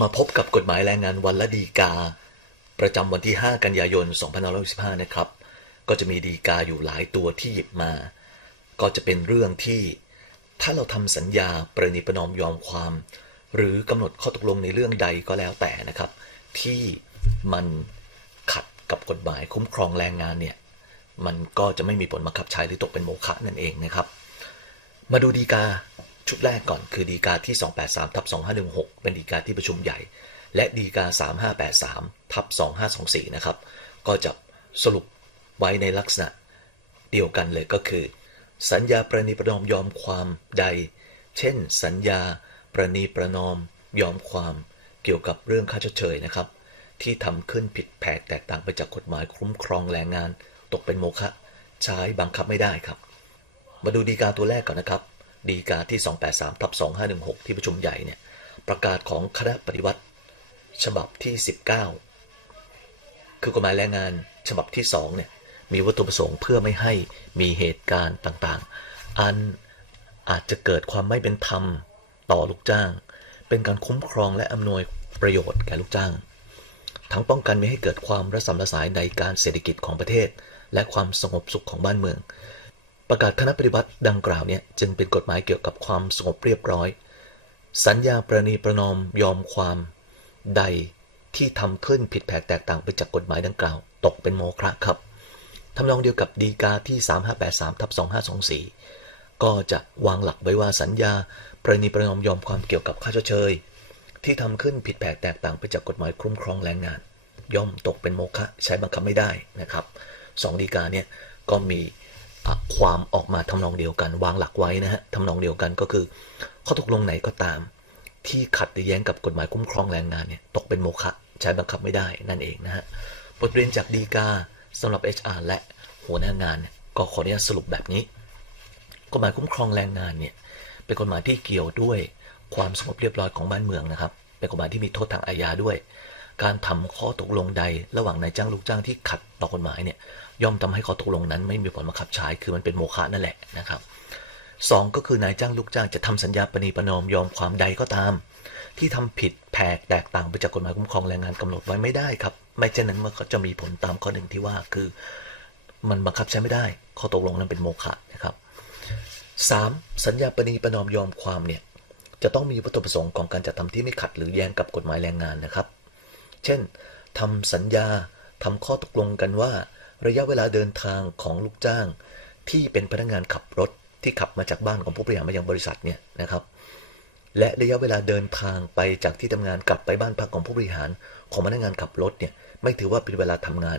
มาพบกับกฎหมายแรงงานวันละดีกา ประจำวันที่ 5 กันยายน 2565 นะครับ ก็จะมีดีกาอยู่หลายตัวที่หยิบมา ก็จะเป็นเรื่องที่ถ้าเราทำสัญญาประนีประนอมยอมความ หรือกำหนดข้อตกลงในเรื่องใดก็แล้วแต่นะครับ ที่มันขัดกับกฎหมายคุ้มครองแรงงานเนี่ยมันก็จะไม่มีผลบังคับใช้หรือตกเป็นโมฆะนั่นเองนะครับ มาดูดีกา ชุดแรกก่อนคือดีกาที่ 283ทับ2516 เป็นดีกาที่ประชุมใหญ่ และดีกา 3583ทับ2524 นะครับ ก็จะสรุปไว้ในลักษณะเดียวกันเลยก็คือ สัญญาประนีประนอมยอมความใด เช่น สัญญาประนีประนอมยอมความเกี่ยวกับเรื่องค่าชดเชยนะครับ ที่ทำขึ้นผิดแผกแตกต่างไปจากกฎหมายคุ้มครองแรงงาน ตกเป็นโมฆะใช้บังคับไม่ได้ครับ มาดูดีกาตัวแรกก่อนนะครับ ดีกาที่ 283ทับ2516 ที่ประชุมใหญ่เนี่ยประกาศของคณะปฏิวัติฉบับที่ 19 คือกฎหมายแรงงานฉบับที่2เนี่ยมีวัตถุประสงค์เพื่อไม่ให้มีเหตุการณ์ต่างๆ อันอาจจะเกิดความไม่เป็นธรรมต่อลูกจ้าง เป็นการคุ้มครองและอำนวยประโยชน์แก่ลูกจ้าง ทั้งป้องกันไม่ให้เกิดความระสำระสายในการเศรษฐกิจของประเทศ และความสงบสุขของบ้านเมือง ประกาศคณะปฏิบัติดังกล่าวเนี่ยจึงเป็นกฎหมายเกี่ยวกับความสงบเรียบร้อย สัญญาประนีประนอมยอมความใดที่ทำขึ้นผิดแผกแตกต่างไปจากกฎหมายดังกล่าว ตกเป็นโมฆะครับทำนองเดียวกับดีกาที่ 3583ทับ2524 ก็จะวางหลักไว้ว่าสัญญา ประนีประนอมยอมความเกี่ยวกับค่าชดเชย ที่ทำขึ้นผิดแผกแตกต่างไปจากกฎหมายคุ้มครองแรงงาน ย่อมตกเป็นโมฆะใช้บังคับไม่ได้นะครับสองดีกาเนี่ยก็มี ความออกมาทำนองเดียวกัน วางหลักไว้นะฮะทำนองเดียวกันก็คือ ข้อตกลงไหนก็ตาม ที่ขัดหรือแย้งกับกฎหมายคุ้มครองแรงงานเนี่ยตกเป็นโมฆะใช้บังคับไม่ได้นั่นเองนะฮะบทเรียนจากดีกาสำหรับ HR และหัวหน้างานก็ขออนุญาตสรุปแบบนี้ กฎหมายคุ้มครองแรงงานเนี่ยเป็นกฎหมายที่เกี่ยวด้วยความสงบเรียบร้อยของบ้านเมืองนะครับ เป็นกฎหมายที่มีโทษทางอาญาด้วย การทำข้อตกลงใด ระหว่างนายจ้างลูกจ้างที่ขัดต่อกฎหมายเนี่ยย่อมทำให้ข้อตกลงนั้น ไม่มีผลบังคับใช้คือมันเป็นโมฆะนั่นแหละนะครับสองก็คือนายจ้างลูกจ้างจะทำสัญญาปณีประนอมยอมความใดก็ตาม ที่ทำผิดแผกแตกต่างไปจากกฎหมายคุ้มครองแรงงานกำหนดไว้ไม่ได้ครับ ไม่เช่นนั้นมันก็จะมีผลตามข้อหนึ่งที่ว่าคือ มันบังคับใช้ไม่ได้ ข้อตกลงนั้นเป็นโมฆะนะครับ 3. สัญญาปณีประนอมยอมความเนี่ยจะต้องมีวัตถุประสงค์ของการจัดทำที่ไม่ขัดหรือแย้งกับกฎหมายแรงงานนะครับ เช่นทำสัญญาทำข้อตกลงกันว่า ระยะเวลาเดินทางของลูกจ้าง ที่เป็นพนักงานขับรถที่ขับมาจากบ้านของผู้บริหารมายังบริษัทเนี่ยนะครับ และระยะเวลาเดินทางไปจากที่ทำงานกลับไปบ้านพักของผู้บริหารของพนักงานขับรถเนี่ยไม่ถือว่าเป็นเวลาทำงาน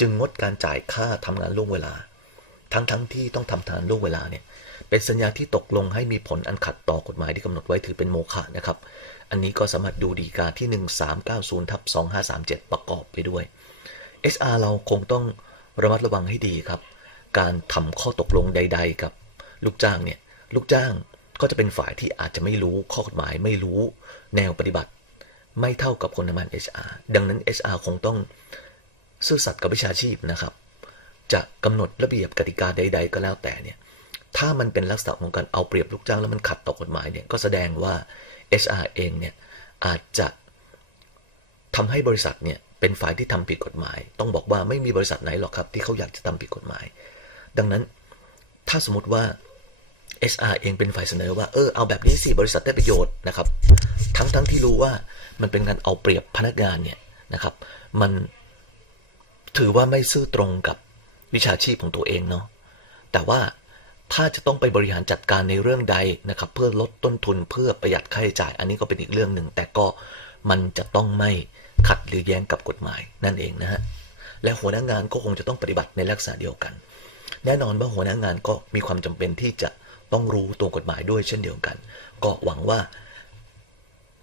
จึงงดการจ่ายค่าทำงานล่วงเวลา ทั้งทั้งที่ต้องทำทานล่วงเวลาเนี่ยเป็นสัญญาที่ตกลงให้มีผลอันขัดต่อกฎหมายที่กำหนดไว้ถือเป็นโมฆะนะครับ อันนี้ก็สามารถดูดีกาที่ 1390ทับ2537 ประกอบไปด้วย SR เราคงต้องระมัดระวังให้ดีครับ การทำข้อตกลงใด ๆ กับลูกจ้างเนี่ยลูกจ้างก็จะเป็นฝ่ายที่อาจจะไม่รู้ข้อกฎหมายไม่รู้แนวปฏิบัติ ไม่เท่ากับคนทำงาน HR ดังนั้น HR คงต้องซื่อสัตย์กับวิชาชีพนะครับ จะกำหนดระเบียบกติกาใด ๆ ก็แล้วแต่เนี่ยถ้ามันเป็นลักษณะของการเอาเปรียบลูกจ้างแล้วมันขัดต่อกฎหมายเนี่ยก็แสดงว่า HR เองเนี่ยอาจจะทำให้บริษัทเนี่ยเป็นฝ่ายที่ทำผิดกฎหมาย ต้องบอกว่าไม่มีบริษัทไหนหรอกครับ ที่เขาอยากจะทำผิดกฎหมาย ดังนั้นถ้าสมมติว่า SR เองเป็นฝ่ายเสนอว่าเออเอาแบบนี้สิบริษัทได้ประโยชน์นะครับทั้งทั้งที่รู้ว่ามันเป็นการเอาเปรียบพนักงานเนี่ยนะครับ มันถือว่าไม่ซื่อตรงกับวิชาชีพของตัวเองเนาะแต่ว่า ถ้าจะต้องไปบริหารจัดการในเรื่องใดนะครับ เพื่อลดต้นทุนเพื่อประหยัดค่าใช้จ่าย อันนี้ก็เป็นอีกเรื่องหนึ่ง แต่ก็มันจะต้องไม่ขัดหรือแย้งกับกฎหมายนั่นเองนะฮะและหัวหน้างานก็คงจะต้องปฏิบัติในลักษณะเดียวกัน แน่นอนว่าหัวหน้างานก็มีความจำเป็นที่จะต้องรู้ตัวกฎหมายด้วยเช่นเดียวกัน ก็หวังว่า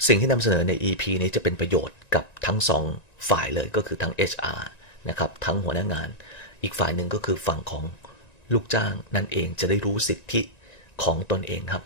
สิ่งที่นำเสนอใน EP นี้จะเป็นประโยชน์กับทั้งสองฝ่ายเลยก็คือทั้ง HR นะครับทั้งหัวหน้างาน อีกฝ่ายหนึ่งก็คือฝั่งของ ลูกจ้างนั่นเองจะได้รู้สิทธิของตนเองครับ